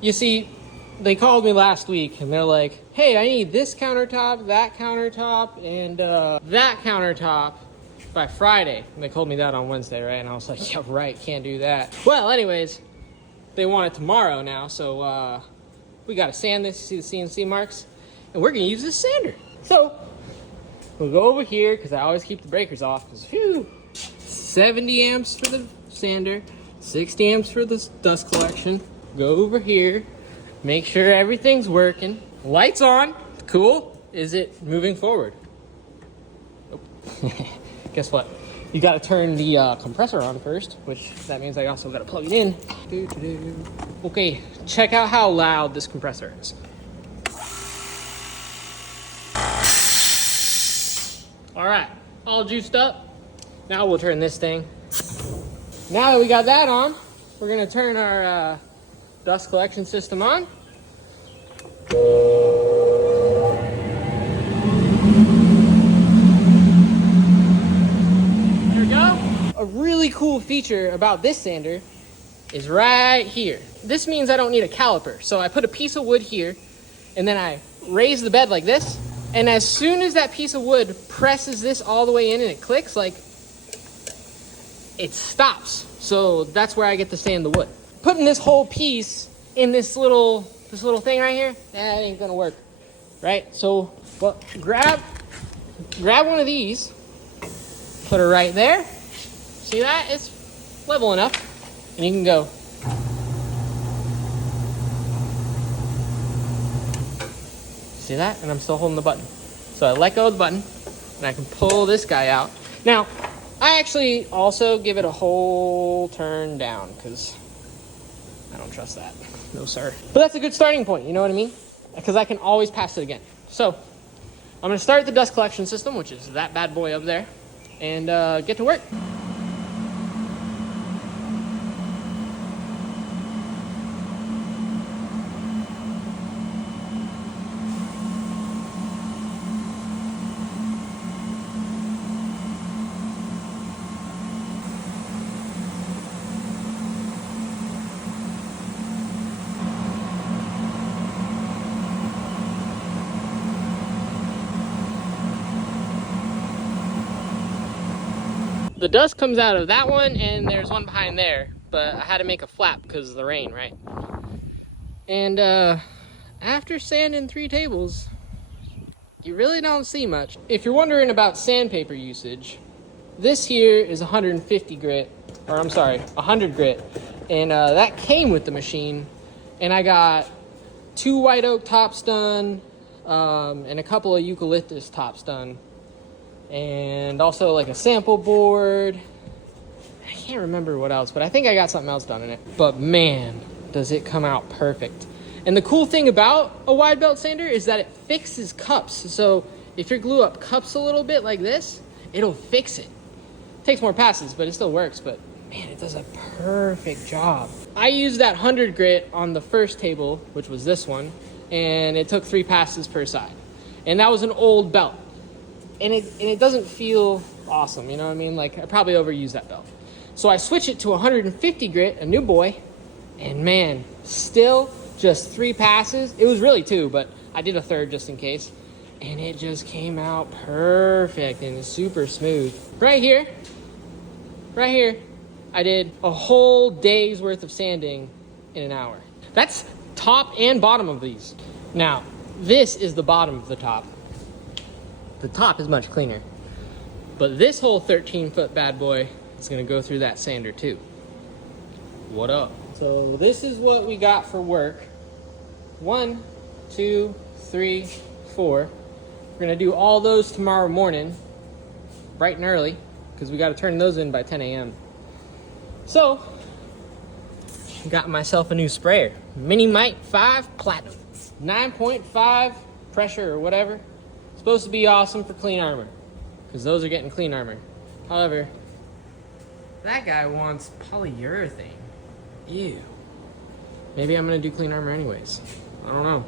You see, they called me last week and they're like, hey, I need this countertop, and that countertop by Friday. And they told me that on Wednesday, right? And I was like, yeah, right, can't do that. Well, anyways, they want it tomorrow now, so we gotta sand this. You see the CNC marks? And we're gonna use this sander. So we'll go over here, because I always keep the breakers off, because 70 amps for the sander, 60 amps for the dust collection. Go over here, make sure everything's working. Lights on, cool. Is it moving forward? Nope. Guess what? You gotta turn the compressor on first, which that means I also gotta plug it in. Okay, check out how loud this compressor is. All right, all juiced up. Now we'll turn this thing. Now that we got that on, we're gonna turn our dust collection system on. There we go. A really cool feature about this sander is right here. This means I don't need a caliper. So I put a piece of wood here, and then I raise the bed like this, and as soon as that piece of wood presses this all the way in and it clicks, like, it stops. So that's where I get to sand the wood. Putting this whole piece in this little thing right here, that ain't gonna work, right? So, well, grab one of these, put it right there. See that? It's level enough, and you can go. See that? And I'm still holding the button. So I let go of the button, and I can pull this guy out. Now, I actually also give it a whole turn down, because I don't trust that. No, sir. But that's a good starting point, you know what I mean? Because I can always pass it again. So I'm going to start the dust collection system, which is that bad boy up there, and get to work. The dust comes out of that one, and there's one behind there, but I had to make a flap because of the rain, right? And after sanding 3 tables, you really don't see much. If you're wondering about sandpaper usage, this here is 150 grit, or I'm sorry, 100 grit, and that came with the machine, and I got 2 white oak tops done, and a couple of eucalyptus tops done. And also like a sample board. I can't remember what else, but I think I got something else done in it. But man, does it come out perfect. And the cool thing about a wide belt sander is that it fixes cups. So if you glue up cups a little bit like this, it'll fix it. Takes more passes, but it still works. But man, it does a perfect job. I used that 100 grit on the first table, which was this one, and it took 3 passes per side. And that was an old belt. And it doesn't feel awesome, you know what I mean? Like, I probably overused that belt. So I switched it to 150 grit, a new boy, and man, still just 3 passes. It was really 2, but I did a 3rd just in case. And it just came out perfect and super smooth. Right here, I did a whole day's worth of sanding in an hour. That's top and bottom of these. Now, this is the bottom of the top. The top is much cleaner, but this whole 13-foot bad boy is going to go through that sander too. What up? So this is what we got for work. 1, 2, 3, 4. We're going to do all those tomorrow morning, bright and early, because we got to turn those in by 10 a.m. So, got myself a new sprayer. Mini Mite 5 Platinum. 9.5 pressure or whatever. Supposed to be awesome for clean armor, because those are getting clean armor. However, that guy wants polyurethane. Ew. Maybe I'm gonna do clean armor anyways. I don't know.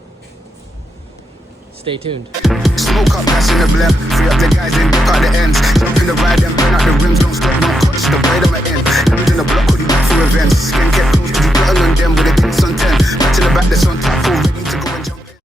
Stay tuned. Smoke up, gas in the blend. Free up the guys, then look out the ends. Jump in the ride, then burn out the rims. Don't stop, don't touch the way that I'm in. Dude in the block, could you back for events? Skin get close, could you button on them with a dicks on 10? Back to the back, that's on